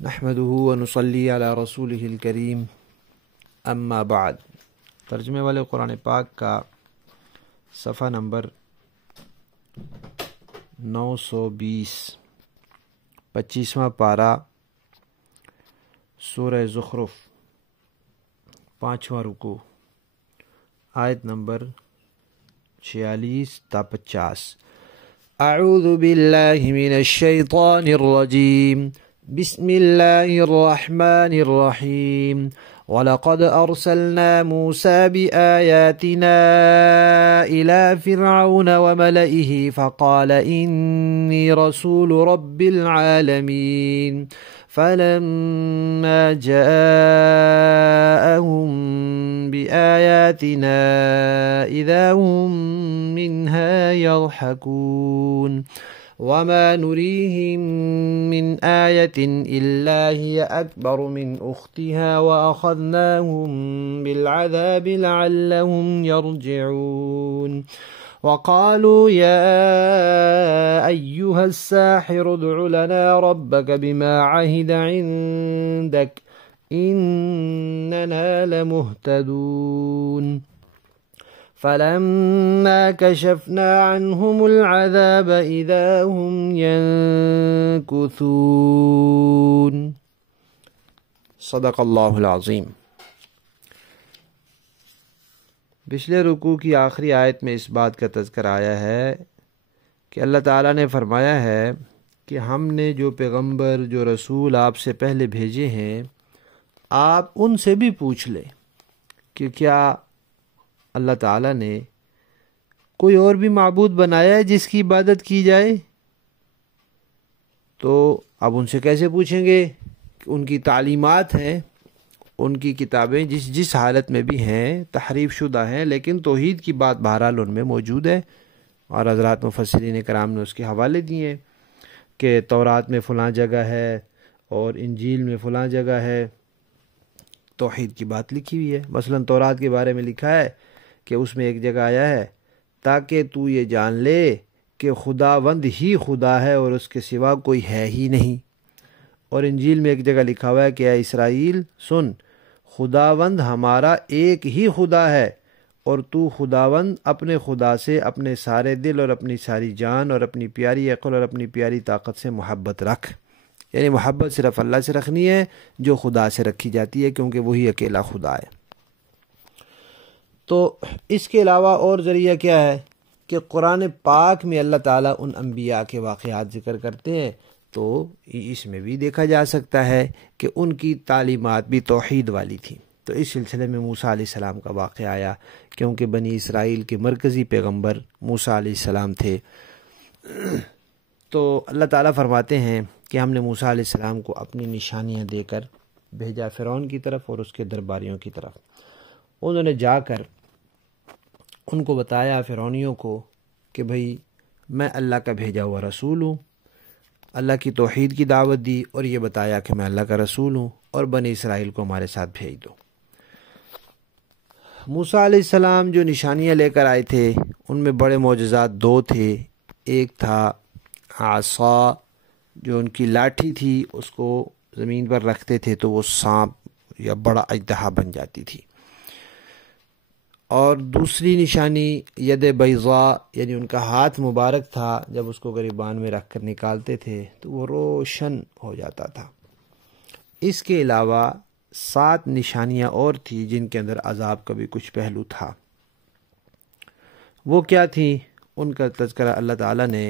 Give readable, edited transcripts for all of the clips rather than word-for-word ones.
نحمده ونصلي على رسوله الكريم اما بعد۔ ترجمے والے قرآن پاک کا صفحہ نمبر 920، 25واں پارہ، سورہ زخرف، 5واں رکوع، آیت نمبر 46 تا 50۔ اعوذ باللہ من الشیطان الرجیم، بسم اللہ الرحمن الرحیم۔ وَلَقَدْ أَرْسَلْنَا مُوسَى بِآيَاتِنَا إِلَى فِرْعَوْنَ وَمَلَئِهِ فَقَالَ إِنِّي رَسُولُ رَبِّ الْعَالَمِينَ فَلَمَّا جَاءَهُم بِآيَاتِنَا إِذَا هُم مِّنْهَا يَضْحَكُونَ وَمَا نُرِيهِم مِّنْ آيَةٍ إِلَّا هِيَ أَكْبَرُ مِنْ أُخْتِهَا وَأَخَذْنَاهُم بِالْعَذَابِ لَعَلَّهُمْ يَرْجِعُونَ وَقَالُوا يَا أَيُّهَا السَّاحِرُ ادْعُ لَنَا رَبَّكَ بِمَا عَهِدَ عِندَكَ إِنَّنَا لَمُهْتَدُونَ فَلَمَّا كَشَفْنَا عَنْهُمُ الْعَذَابَ إِذَا هُمْ يَنكُثُونَ۔ صدق اللہ العظیم۔ پچھلے رکوع کی آخری آیت میں اس بات کا تذکرہ آیا ہے کہ اللہ تعالیٰ نے فرمایا ہے کہ ہم نے جو پیغمبر، جو رسول آپ سے پہلے بھیجے ہیں، آپ ان سے بھی پوچھ لیں کہ کیا اللہ تعالیٰ نے کوئی اور بھی معبود بنایا ہے جس کی عبادت کی جائے؟ تو اب ان سے کیسے پوچھیں گے؟ ان کی تعلیمات ہیں، ان کی کتابیں جس حالت میں بھی ہیں تحریف شدہ ہیں، لیکن توحید کی بات بہرحال ان میں موجود ہے، اور حضرات مفسرین کرام نے اس کے حوالے دیے کہ تورات میں فلاں جگہ ہے اور انجیل میں فلاں جگہ ہے، توحید کی بات لکھی ہوئی ہے۔ مثلا تورات کے بارے میں لکھا ہے کہ اس میں ایک جگہ آیا ہے تاکہ تو یہ جان لے کہ خداوند ہی خدا ہے اور اس کے سوا کوئی ہے ہی نہیں، اور انجیل میں ایک جگہ لکھا ہوا ہے کہ اے اسرائیل سن، خداوند ہمارا ایک ہی خدا ہے، اور تو خداوند اپنے خدا سے اپنے سارے دل اور اپنی ساری جان اور اپنی پیاری عقل اور اپنی پیاری طاقت سے محبت رکھ۔ یعنی محبت صرف اللہ سے رکھنی ہے جو خدا سے رکھی جاتی ہے، کیونکہ وہی اکیلا خدا ہے۔ تو اس کے علاوہ اور ذریعہ کیا ہے کہ قرآن پاک میں اللہ تعالیٰ ان انبیاء کے واقعات ذکر کرتے ہیں، تو اس میں بھی دیکھا جا سکتا ہے کہ ان کی تعلیمات بھی توحید والی تھیں۔ تو اس سلسلے میں موسیٰ علیہ السلام کا واقعہ آیا، کیونکہ بنی اسرائیل کے مرکزی پیغمبر موسیٰ علیہ السلام تھے۔ تو اللہ تعالیٰ فرماتے ہیں کہ ہم نے موسیٰ علیہ السلام کو اپنی نشانیاں دے کر بھیجا فرعون کی طرف اور اس کے درباریوں کی طرف۔ انہوں نے جا کر ان کو بتایا، فرعونیوں کو، کہ بھئی میں اللہ کا بھیجا ہوا رسول ہوں، اللہ کی توحید کی دعوت دی اور یہ بتایا کہ میں اللہ کا رسول ہوں، اور بنی اسرائیل کو ہمارے ساتھ بھیج دو۔ موسیٰ علیہ السلام جو نشانیاں لے کر آئے تھے ان میں بڑے معجزات دو تھے۔ ایک تھا عصا، جو ان کی لاٹھی تھی، اس کو زمین پر رکھتے تھے تو وہ سانپ یا بڑا اژدہا بن جاتی تھی، اور دوسری نشانی ید بیضاء، یعنی ان کا ہاتھ مبارک تھا، جب اس کو گریبان میں رکھ کر نکالتے تھے تو وہ روشن ہو جاتا تھا۔ اس کے علاوہ 7 نشانیاں اور تھیں جن کے اندر عذاب کا بھی کچھ پہلو تھا۔ وہ کیا تھیں؟ ان کا تذکرہ اللہ تعالیٰ نے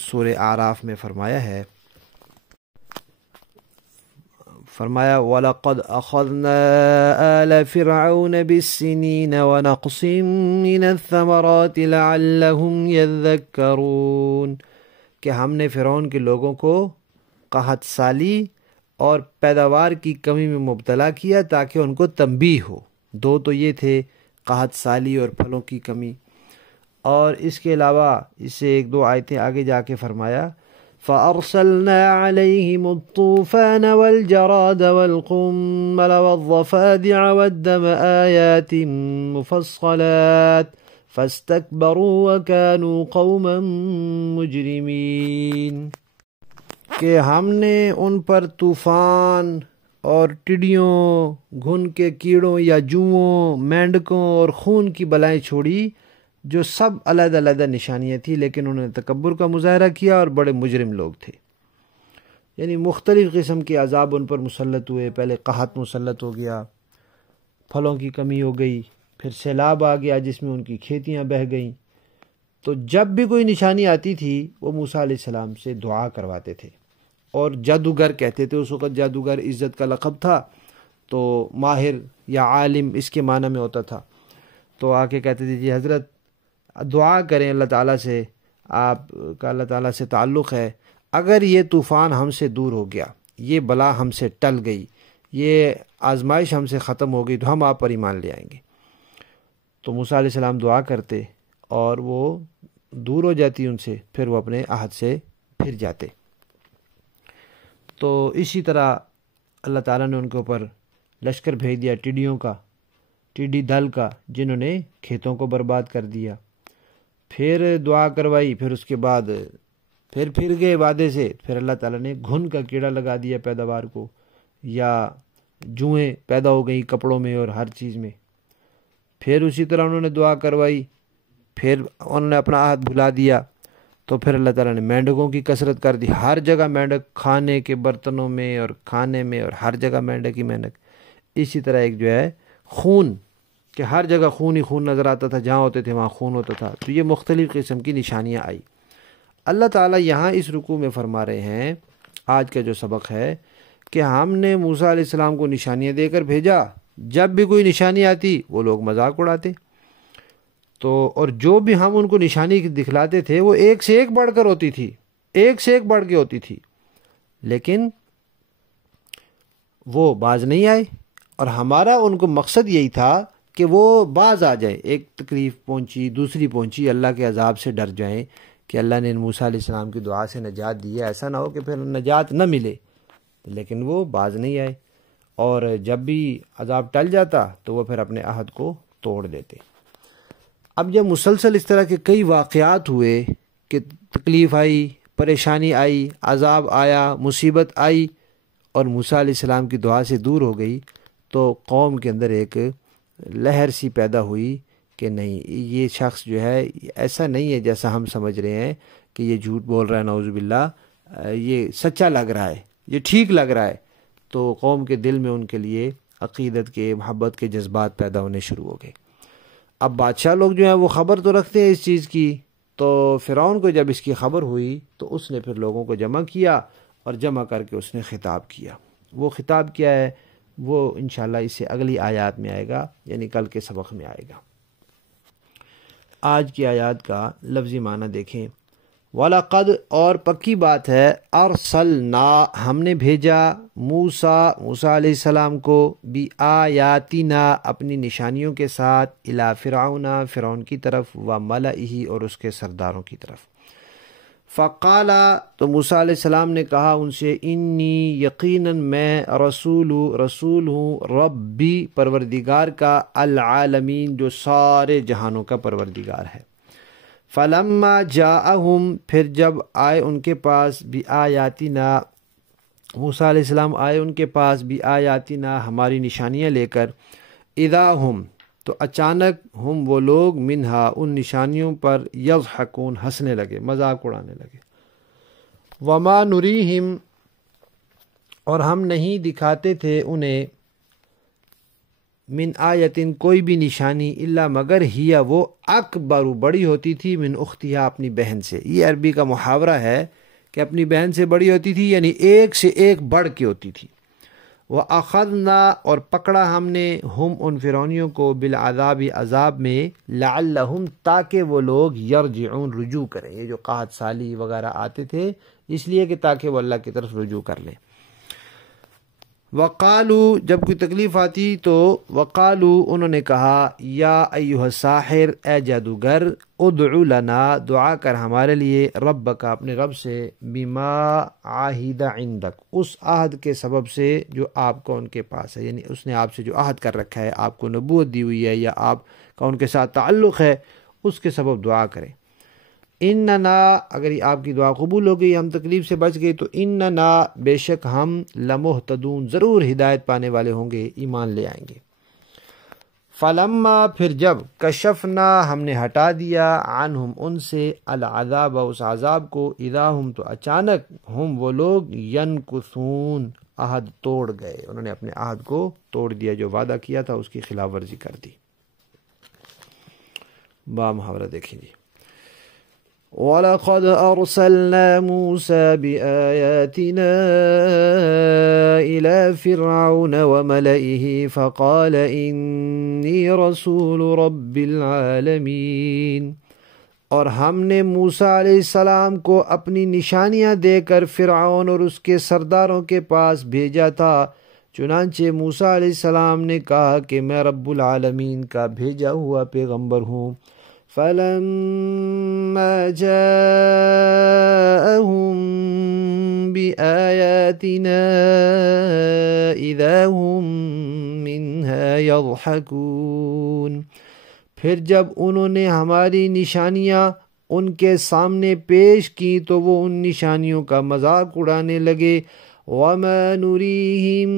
سورہ اعراف میں فرمایا ہے، فرمایا وَلَقَدْ أَخَذْنَا آلَ فِرْعَوْنَ بِالسِّنِينَ وَنَقْصٍ مِّنَ الثَّمَرَاتِ لَعَلَّهُمْ يَذَّكَّرُونَ، کہ ہم نے فرعون کے لوگوں کو قحط سالی اور پیداوار کی کمی میں مبتلا کیا تاکہ ان کو تنبیہ ہو۔ دو تو یہ تھے، قحط سالی اور پھلوں کی کمی، اور اس کے علاوہ اس سے 1-2 آیتیں آگے جا کے فرمایا فَأَرْسَلْنَا عَلَيْهِمُ الطُّوفَانَ وَالْجَرَادَ وَالْقُمَّلَ وَالضَّفَادِعَ وَالدَّمَ آيَاتٍ مُفَصَّلَاتٍ فَاسْتَكْبَرُوا وَكَانُوا قَوْمًا مُجْرِمِينَ۔ کہ ہم نے ان پر طوفان اور ٹڈیوں، گھن کے کیڑوں یا جوؤں، مینڈکوں اور خون کی بلائیں چھوڑی، جو سب علیحدہ علیحدہ نشانیاں تھیں، لیکن انہوں نے تکبر کا مظاہرہ کیا اور بڑے مجرم لوگ تھے۔ یعنی مختلف قسم کے عذاب ان پر مسلط ہوئے۔ پہلے قحط مسلط ہو گیا، پھلوں کی کمی ہو گئی، پھر سیلاب آ گیا جس میں ان کی کھیتیاں بہہ گئیں۔ تو جب بھی کوئی نشانی آتی تھی وہ موسیٰ علیہ السلام سے دعا کرواتے تھے، اور جادوگر کہتے تھے۔ اس وقت جادوگر عزت کا لقب تھا، تو ماہر یا عالم اس کے معنی میں ہوتا تھا۔ تو آ کے کہتے تھے جی حضرت دعا کریں اللہ تعالیٰ سے، آپ کا اللہ تعالیٰ سے تعلق ہے، اگر یہ طوفان ہم سے دور ہو گیا، یہ بلا ہم سے ٹل گئی، یہ آزمائش ہم سے ختم ہو گئی، تو ہم آپ پر ایمان لے آئیں گے۔ تو موسیٰ علیہ السلام دعا کرتے اور وہ دور ہو جاتی ان سے، پھر وہ اپنے عہد سے پھر جاتے۔ تو اسی طرح اللہ تعالیٰ نے ان کے اوپر لشکر بھیج دیا ٹڈیوں کا، ٹڈی دل کا، جنہوں نے کھیتوں کو برباد کر دیا۔ پھر دعا کروائی، پھر اس کے بعد پھر گئے وعدے سے، پھر اللہ تعالیٰ نے گھن کا کیڑا لگا دیا پیداوار کو، یا جوئیں پیدا ہو گئی کپڑوں میں اور ہر چیز میں۔ پھر اسی طرح انہوں نے دعا کروائی، پھر انہوں نے اپنا عہد بھلا دیا، تو پھر اللہ تعالیٰ نے مینڈکوں کی کثرت کر دی۔ ہر جگہ مینڈک، کھانے کے برتنوں میں اور کھانے میں، اور ہر جگہ مینڈک ہی مینڈک۔ اسی طرح ایک جو ہے خون، کہ ہر جگہ خون ہی خون نظر آتا تھا، جہاں ہوتے تھے وہاں خون ہوتا تھا۔ تو یہ مختلف قسم کی نشانیاں آئی۔ اللہ تعالیٰ یہاں اس رکوع میں فرما رہے ہیں، آج کا جو سبق ہے، کہ ہم نے موسیٰ علیہ السلام کو نشانیاں دے کر بھیجا، جب بھی کوئی نشانی آتی وہ لوگ مذاق اڑاتے۔ تو اور جو بھی ہم ان کو نشانی دکھلاتے تھے وہ ایک سے ایک بڑھ کر ہوتی تھی، ایک سے ایک بڑھ کے ہوتی تھی، لیکن وہ باز نہیں آئے۔ اور ہمارا ان کو مقصد یہی تھا کہ وہ باز آ جائے۔ ایک تکلیف پہنچی، دوسری پہنچی، اللہ کے عذاب سے ڈر جائیں کہ اللہ نے موسیٰ علیہ السلام کی دعا سے نجات دی ہے، ایسا نہ ہو کہ پھر نجات نہ ملے۔ لیکن وہ باز نہیں آئے، اور جب بھی عذاب ٹل جاتا تو وہ پھر اپنے عہد کو توڑ دیتے۔ اب جب مسلسل اس طرح کے کئی واقعات ہوئے کہ تکلیف آئی، پریشانی آئی، عذاب آیا، مصیبت آئی، اور موسیٰ علیہ السلام کی دعا سے دور ہو گئی، تو قوم کے اندر ایک لہر سی پیدا ہوئی کہ نہیں، یہ شخص جو ہے ایسا نہیں ہے جیسا ہم سمجھ رہے ہیں کہ یہ جھوٹ بول رہا ہے، نعوذ باللہ، یہ سچا لگ رہا ہے، یہ ٹھیک لگ رہا ہے۔ تو قوم کے دل میں ان کے لیے عقیدت کے، محبت کے جذبات پیدا ہونے شروع ہو گئے۔ اب بادشاہ لوگ جو ہیں وہ خبر تو رکھتے ہیں اس چیز کی، تو فرعون کو جب اس کی خبر ہوئی تو اس نے پھر لوگوں کو جمع کیا، اور جمع کر کے اس نے خطاب کیا۔ وہ خطاب کیا ہے وہ انشاءاللہ اس سے اگلی آیات میں آئے گا، یعنی کل کے سبق میں آئے گا۔ آج کی آیات کا لفظی معنی دیکھیں۔ وَلَقَدْ، اور پکی بات ہے، أَرْسَلْنَا، ہم نے بھیجا، موسیٰ علیہ السلام کو، بِآیاتِنَا، اپنی نشانیوں کے ساتھ، إِلَى فِرْعَوْنَ، فرعون کی طرف، وَمَلَئِهِ، اور اس کے سرداروں کی طرف۔ فقال، تو موسیٰ علیہ السلام نے کہا ان سے، انی، یقیناً میں، رسول ہوں، ربی، پروردگار کا، العالمین، جو سارے جہانوں کا پروردگار ہے۔ فلما جاءہم، پھر جب آئے ان کے پاس، بآیاتنا، موسیٰ علیہ السلام آئے ان کے پاس، بآیاتنا، ہماری نشانیاں لے کر، اذا ہم، تو اچانک، ہم، وہ لوگ، منہا، ان نشانیوں پر، یضحکون، ہنسنے لگے، مذاق اڑانے لگے۔ وما نریہم، اور ہم نہیں دکھاتے تھے انہیں، من آیتن، کوئی بھی نشانی، الا، مگر، ہی، وہ، اکبر، بڑی ہوتی تھی، من اختہا، اپنی بہن سے۔ یہ عربی کا محاورہ ہے کہ اپنی بہن سے بڑی ہوتی تھی، یعنی ایک سے ایک بڑھ کے ہوتی تھی۔ وَأَخَذْنَا، اور پکڑا ہم نے، ہم، ان فرعونیوں کو، بالعذاب، عذاب میں، لعلہم، تاکہ وہ لوگ، یرجعون، رجوع کریں۔ یہ جو قحط سالی وغیرہ آتے تھے اس لیے کہ تاکہ وہ اللہ کی طرف رجوع کر لیں۔ وقالو، جب کوئی تکلیف آتی تو وقالو، انہوں نے کہا، یا ایھا الساحر، اے جادوگر، ادع لنا، دعا کر ہمارے لیے، ربک، اپنے رب سے، بما عاہد عندک، اس عہد کے سبب سے جو آپ کو ان کے پاس ہے، یعنی اس نے آپ سے جو عہد کر رکھا ہے، آپ کو نبوت دی ہوئی ہے، یا آپ کا ان کے ساتھ تعلق ہے، اس کے سبب دعا کریں۔ اننا، اگر آپ کی دعا قبول ہو گئی، ہم تکلیف سے بچ گئے، تو اننا بے شک ہم لمہتدون ضرور ہدایت پانے والے ہوں گے، ایمان لے آئیں گے۔ فلما پھر جب کشفنا ہم نے ہٹا دیا عنہم ان سے العذاب اس عذاب کو، اذا ہم تو اچانک ہم وہ لوگ ینکثون عہد توڑ گئے، انہوں نے اپنے عہد کو توڑ دیا، جو وعدہ کیا تھا اس کی خلاف ورزی کر دی۔ با محاورہ دیکھیں جی۔ وَلَقَدْ أَرْسَلْنَا مُوسَى بِآيَاتِنَا إِلَى فِرْعَوْنَ وَمَلَئِهِ فَقَالَ إِنِّي رَسُولُ رَبِّ الْعَالَمِينَ، اور ہم نے موسیٰ علیہ السلام کو اپنی نشانیاں دے کر فرعون اور اس کے سرداروں کے پاس بھیجا تھا، چنانچہ موسیٰ علیہ السلام نے کہا کہ میں رب العالمین کا بھیجا ہوا پیغمبر ہوں۔ فَلَمَّا جَاءَهُم بِآيَاتِنَا إِذَا هُم مِّنْهَا يَضْحَكُونَ، پھر جب انہوں نے ہماری نشانیاں ان کے سامنے پیش کی تو وہ ان نشانیوں کا مذاق اڑانے لگے۔ وَمَا نُرِيهِم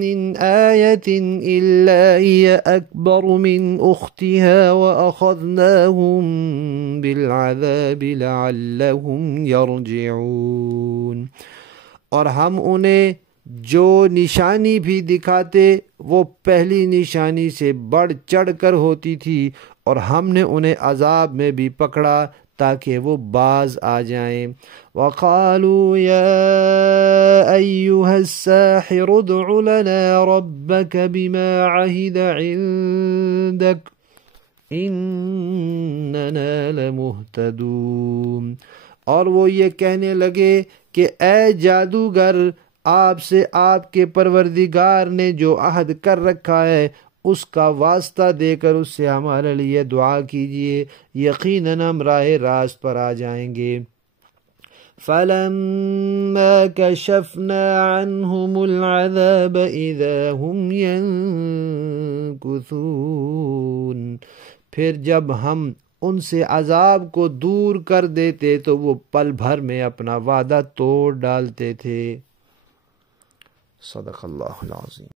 مِّنْ آيَةٍ إِلَّا هِيَ أَكْبَرُ مِنْ أُخْتِهَا وَأَخَذْنَاهُم بِالْعَذَابِ لَعَلَّهُمْ يَرْجِعُونَ، اور ہم انہیں جو نشانی بھی دکھاتے وہ پہلی نشانی سے بڑھ چڑھ کر ہوتی تھی، اور ہم نے انہیں عذاب میں بھی پکڑا تاکہ وہ باز آ جائیں۔ وَقَالُوا يَا أَيُّهَا السَّاحِرُ ادْعُ لَنَا رَبَّكَ بِمَا عَهِدَ عِندَكَ إِنَّنَا لَمُهْتَدُونَ، اور وہ یہ کہنے لگے کہ اے جادوگر، آپ سے آپ کے پروردگار نے جو عہد کر رکھا ہے اس کا واسطہ دے کر اس سے ہمارے لیے دعا کیجئے، یقیناً ہم راہ راست پر آ جائیں گے۔ فَلَمَّا كَشَفْنَا عَنْهُمُ الْعَذَابَ إِذَا هُمْ يَنكُثُونَ، پھر جب ہم ان سے عذاب کو دور کر دیتے تو وہ پل بھر میں اپنا وعدہ توڑ ڈالتے تھے۔ صدق اللہ العظیم۔